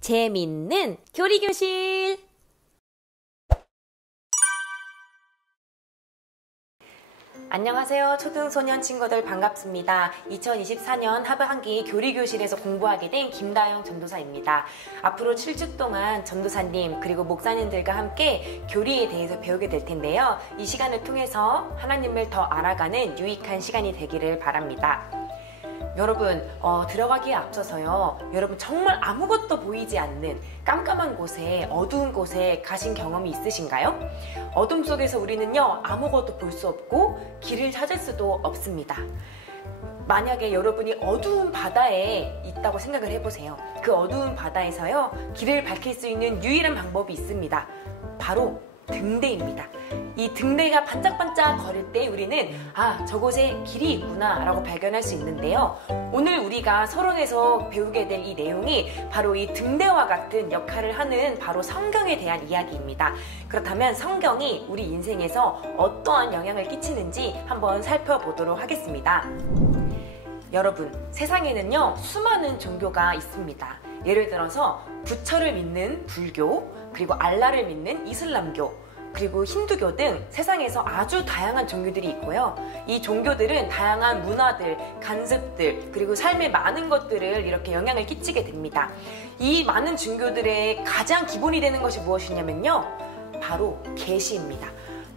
재밌는 교리교실. 안녕하세요. 초등소년 친구들 반갑습니다. 2024년 하반기 교리교실에서 공부하게 된 김다영 전도사입니다. 앞으로 7주 동안 전도사님 그리고 목사님들과 함께 교리에 대해서 배우게 될 텐데요. 이 시간을 통해서 하나님을 더 알아가는 유익한 시간이 되기를 바랍니다. 여러분, 들어가기에 앞서서요, 여러분 정말 아무것도 보이지 않는 깜깜한 곳에, 어두운 곳에 가신 경험이 있으신가요? 어둠 속에서 우리는요, 아무것도 볼 수 없고 길을 찾을 수도 없습니다. 만약에 여러분이 어두운 바다에 있다고 생각을 해보세요. 그 어두운 바다에서요, 길을 밝힐 수 있는 유일한 방법이 있습니다. 바로 등대입니다. 이 등대가 반짝반짝 거릴 때 우리는 저곳에 길이 있구나 라고 발견할 수 있는데요. 오늘 우리가 서론에서 배우게 될 이 내용이 바로 이 등대와 같은 역할을 하는 바로 성경에 대한 이야기입니다. 그렇다면 성경이 우리 인생에서 어떠한 영향을 끼치는지 한번 살펴보도록 하겠습니다. 여러분, 세상에는요, 수많은 종교가 있습니다. 예를 들어서 부처를 믿는 불교, 그리고 알라를 믿는 이슬람교, 그리고 힌두교 등 세상에서 아주 다양한 종교들이 있고요. 이 종교들은 다양한 문화들, 관습들, 그리고 삶의 많은 것들을 이렇게 영향을 끼치게 됩니다. 이 많은 종교들의 가장 기본이 되는 것이 무엇이냐면요, 바로 계시입니다.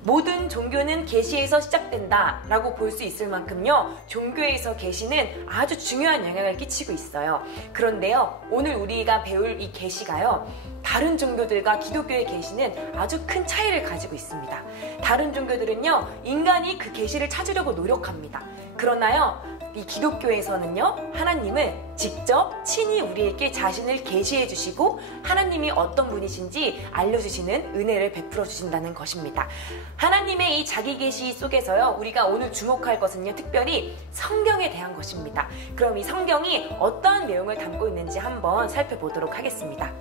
모든 종교는 계시에서 시작된다 라고 볼 수 있을 만큼요, 종교에서 계시는 아주 중요한 영향을 끼치고 있어요. 그런데요, 오늘 우리가 배울 이 계시가요, 다른 종교들과 기독교의 계시는 아주 큰 차이를 가지고 있습니다. 다른 종교들은요, 인간이 그 계시를 찾으려고 노력합니다. 그러나요, 이 기독교에서는요, 하나님은 직접 친히 우리에게 자신을 계시해 주시고 하나님이 어떤 분이신지 알려주시는 은혜를 베풀어 주신다는 것입니다. 하나님의 이 자기 계시 속에서요, 우리가 오늘 주목할 것은요, 특별히 성경에 대한 것입니다. 그럼 이 성경이 어떠한 내용을 담고 있는지 한번 살펴보도록 하겠습니다.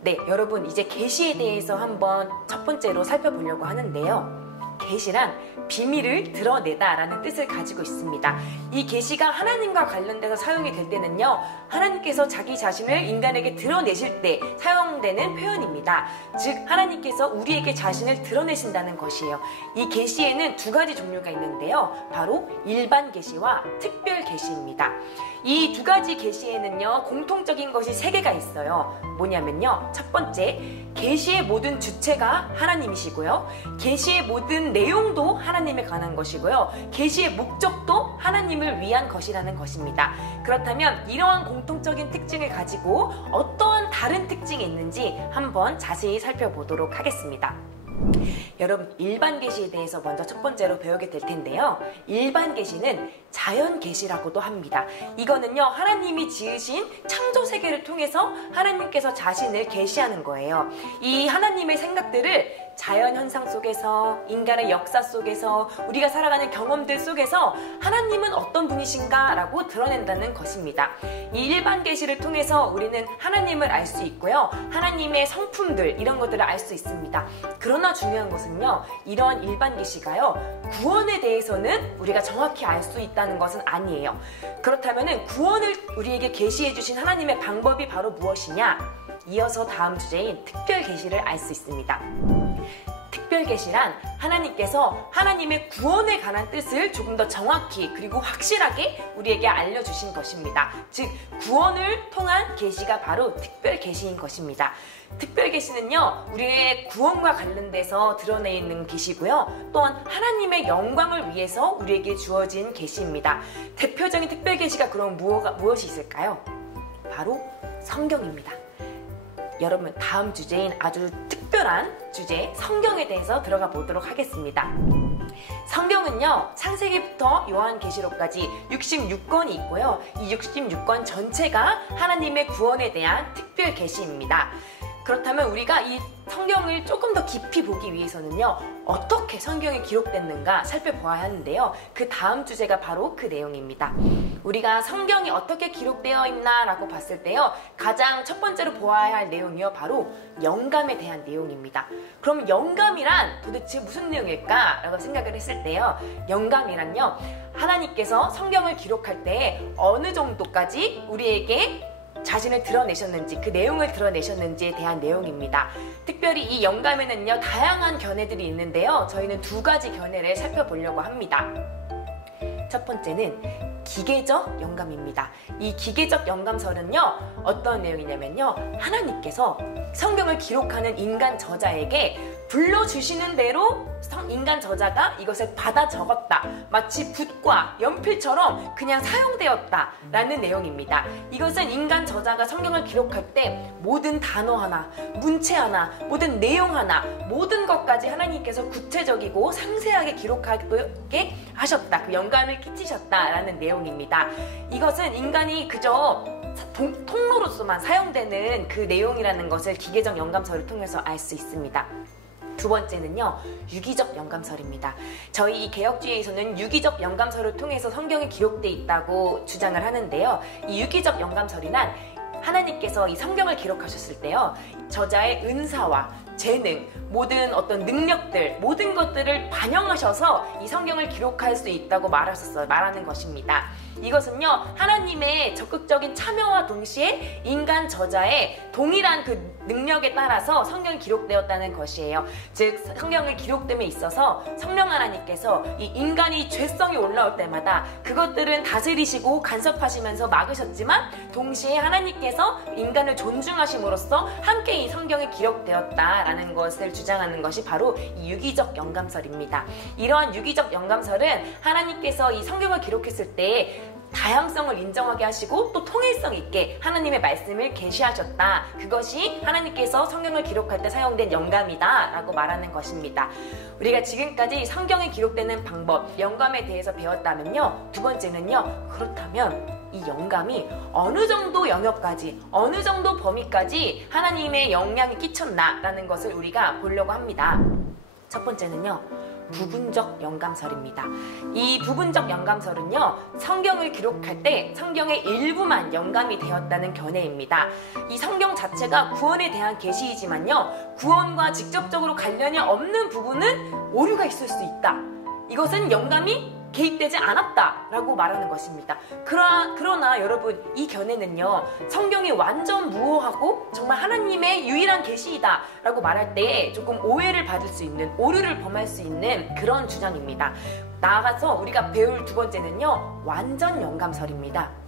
네, 여러분, 이제 계시에 대해서 한번 첫 번째로 살펴보려고 하는데요. 계시란 비밀을 드러내다 라는 뜻을 가지고 있습니다. 이 계시가 하나님과 관련돼서 사용이 될 때는요, 하나님께서 자기 자신을 인간에게 드러내실 때 사용되는 표현입니다. 즉, 하나님께서 우리에게 자신을 드러내신다는 것이에요. 이 계시에는 두 가지 종류가 있는데요, 바로 일반 계시와 특별 계시입니다. 이 두 가지 계시에는요, 공통적인 것이 세 개가 있어요. 뭐냐면요, 첫 번째, 계시의 모든 주체가 하나님이시고요, 계시의 모든 내용도 하나님에 관한 것이고요, 계시의 목적도 하나님을 위한 것이라는 것입니다. 그렇다면 이러한 공통적인 특징을 가지고 어떠한 다른 특징이 있는지 한번 자세히 살펴보도록 하겠습니다. 여러분, 일반 계시에 대해서 먼저 첫 번째로 배우게 될 텐데요. 일반 계시는 자연 계시라고도 합니다. 이거는요, 하나님이 지으신 창조 세계를 통해서 하나님께서 자신을 계시하는 거예요. 이 하나님의 생각들을 자연 현상 속에서, 인간의 역사 속에서, 우리가 살아가는 경험들 속에서 하나님은 어떤 분이신가 라고 드러낸다는 것입니다. 이 일반 계시를 통해서 우리는 하나님을 알 수 있고요, 하나님의 성품들, 이런 것들을 알 수 있습니다. 그러나 중요한 것은요, 이러한 일반 계시가요, 구원에 대해서는 우리가 정확히 알 수 있다는 것은 아니에요. 그렇다면 구원을 우리에게 계시해 주신 하나님의 방법이 바로 무엇이냐? 이어서 다음 주제인 특별 계시를 알 수 있습니다. 특별 계시란 하나님께서 하나님의 구원에 관한 뜻을 조금 더 정확히 그리고 확실하게 우리에게 알려주신 것입니다. 즉, 구원을 통한 계시가 바로 특별 계시인 것입니다. 특별 계시는요, 우리의 구원과 관련돼서 드러내는 계시고요, 또한 하나님의 영광을 위해서 우리에게 주어진 계시입니다. 대표적인 특별 계시가 그럼 무엇이 있을까요? 바로 성경입니다. 여러분, 다음 주제인 아주 특별한 주제, 성경에 대해서 들어가 보도록 하겠습니다. 성경은요, 창세기부터 요한계시록까지 66권이 있고요, 이 66권 전체가 하나님의 구원에 대한 특별 계시입니다. 그렇다면 우리가 이 성경을 조금 더 깊이 보기 위해서는요, 어떻게 성경이 기록됐는가 살펴보아야 하는데요, 그 다음 주제가 바로 그 내용입니다. 우리가 성경이 어떻게 기록되어 있나 라고 봤을 때요, 가장 첫 번째로 보아야 할 내용이요, 바로 영감에 대한 내용입니다. 그럼 영감이란 도대체 무슨 내용일까 라고 생각을 했을 때요, 영감이란요, 하나님께서 성경을 기록할 때 어느 정도까지 우리에게 자신을 드러내셨는지, 그 내용을 드러내셨는지에 대한 내용입니다. 특별히 이 영감에는요, 다양한 견해들이 있는데요. 저희는 두 가지 견해를 살펴보려고 합니다. 첫 번째는 기계적 영감입니다. 이 기계적 영감설은요, 어떤 내용이냐면요, 하나님께서 성경을 기록하는 인간 저자에게 불러주시는 대로 인간 저자가 이것을 받아 적었다. 마치 붓과 연필처럼 그냥 사용되었다라는 내용입니다. 이것은 인간 저자가 성경을 기록할 때 모든 단어 하나, 문체 하나, 모든 내용 하나, 모든 것까지 하나님께서 구체적이고 상세하게 기록하게 하셨다. 그 영감을 끼치셨다라는 내용입니다. 이것은 인간이 그저 통로로서만 사용되는 그 내용이라는 것을 기계적 영감설을 통해서 알 수 있습니다. 두 번째는요, 유기적 영감설입니다. 저희 이 개혁주의에서는 유기적 영감설을 통해서 성경이 기록되어 있다고 주장을 하는데요. 이 유기적 영감설이란 하나님께서 이 성경을 기록하셨을 때요, 저자의 은사와 재능, 모든 어떤 능력들, 모든 것들을 반영하셔서 이 성경을 기록할 수 있다고 말하는 것입니다. 이것은요, 하나님의 적극적인 참여와 동시에 인간 저자의 동일한 그 능력에 따라서 성경이 기록되었다는 것이에요. 즉, 성경을 기록됨에 있어서 성령 하나님께서 이 인간이 죄성이 올라올 때마다 그것들은 다스리시고 간섭하시면서 막으셨지만, 동시에 하나님께서 인간을 존중하심으로써 함께 이 성경에 기록되었다라는 것을 주장하는 것이 바로 이 유기적 영감설입니다. 이러한 유기적 영감설은 하나님께서 이 성경을 기록했을 때 다양성을 인정하게 하시고 또 통일성 있게 하나님의 말씀을 계시하셨다. 그것이 하나님께서 성경을 기록할 때 사용된 영감이다 라고 말하는 것입니다. 우리가 지금까지 성경에 기록되는 방법, 영감에 대해서 배웠다면요, 두 번째는요, 그렇다면 이 영감이 어느 정도 영역까지, 어느 정도 범위까지 하나님의 영향이 끼쳤나라는 것을 우리가 보려고 합니다. 첫 번째는요, 부분적 영감설입니다. 이 부분적 영감설은요, 성경을 기록할 때 성경의 일부만 영감이 되었다는 견해입니다. 이 성경 자체가 구원에 대한 계시이지만요, 구원과 직접적으로 관련이 없는 부분은 오류가 있을 수 있다. 이것은 영감이 개입되지 않았다라고 말하는 것입니다. 그러나 여러분, 이 견해는요, 성경이 완전 무오하고 정말 하나님의 유일한 계시이다 라고 말할 때 조금 오해를 받을 수 있는, 오류를 범할 수 있는 그런 주장입니다. 나아가서 우리가 배울 두 번째는요, 완전 영감설입니다.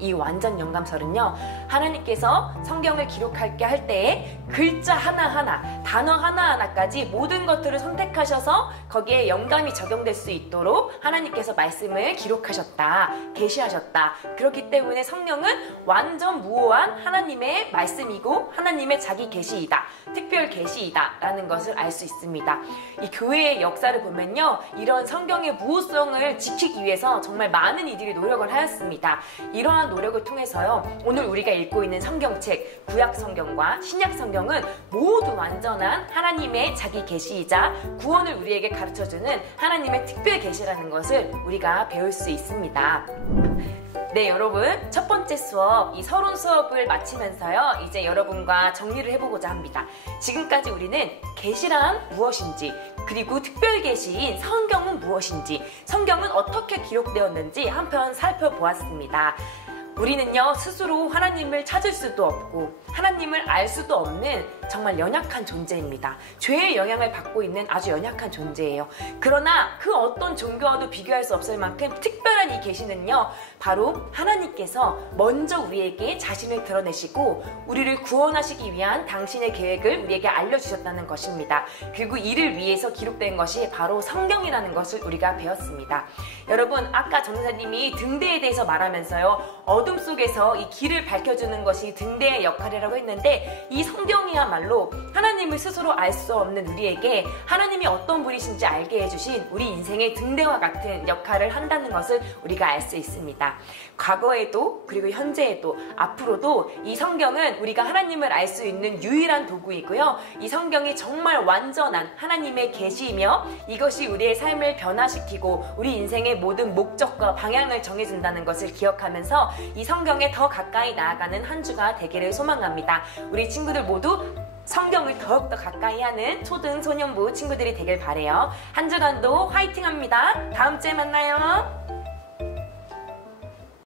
이 완전 영감설은요, 하나님께서 성경을 기록할게 할 때에 글자 하나하나, 단어 하나하나까지 모든 것들을 선택하셔서 거기에 영감이 적용될 수 있도록 하나님께서 말씀을 기록하셨다, 계시하셨다. 그렇기 때문에 성령은 완전 무오한 하나님의 말씀이고 하나님의 자기 계시이다, 특별 계시이다 라는 것을 알 수 있습니다. 이 교회의 역사를 보면요, 이런 성경의 무오성을 지키기 위해서 정말 많은 이들이 노력을 하였습니다. 이러한 노력을 통해서요, 오늘 우리가 읽고 있는 성경책, 구약 성경과 신약 성경은 모두 완전한 하나님의 자기 계시이자 구원을 우리에게 가르쳐주는 하나님의 특별 계시라는 것을 우리가 배울 수 있습니다. 네, 여러분, 첫 번째 수업, 이 서론 수업을 마치면서요, 이제 여러분과 정리를 해보고자 합니다. 지금까지 우리는 계시란 무엇인지, 그리고 특별 계시인 성경은 무엇인지, 성경은 어떻게 기록되었는지 한편 살펴보았습니다. 우리는요, 스스로 하나님을 찾을 수도 없고 하나님을 알 수도 없는 정말 연약한 존재입니다. 죄의 영향을 받고 있는 아주 연약한 존재예요. 그러나 그 어떤 종교와도 비교할 수 없을 만큼 특별한 이 계시는요, 바로 하나님께서 먼저 우리에게 자신을 드러내시고 우리를 구원하시기 위한 당신의 계획을 우리에게 알려주셨다는 것입니다. 그리고 이를 위해서 기록된 것이 바로 성경이라는 것을 우리가 배웠습니다. 여러분, 아까 전도사님이 등대에 대해서 말하면서요, 어둠 속에서 이 길을 밝혀주는 것이 등대의 역할이라고 했는데, 이 성경이야말로 하나님을 스스로 알 수 없는 우리에게 하나님이 어떤 분이신지 알게 해주신 우리 인생의 등대와 같은 역할을 한다는 것을 우리가 알 수 있습니다. 과거에도, 그리고 현재에도, 앞으로도 이 성경은 우리가 하나님을 알 수 있는 유일한 도구이고요, 이 성경이 정말 완전한 하나님의 계시이며 이것이 우리의 삶을 변화시키고 우리 인생의 모든 목적과 방향을 정해준다는 것을 기억하면서 이 성경에 더 가까이 나아가는 한 주가 되기를 소망합니다. 우리 친구들 모두 성경을 더욱더 가까이 하는 초등, 소년부 친구들이 되길 바래요. 한 주간도 화이팅합니다. 다음 주에 만나요.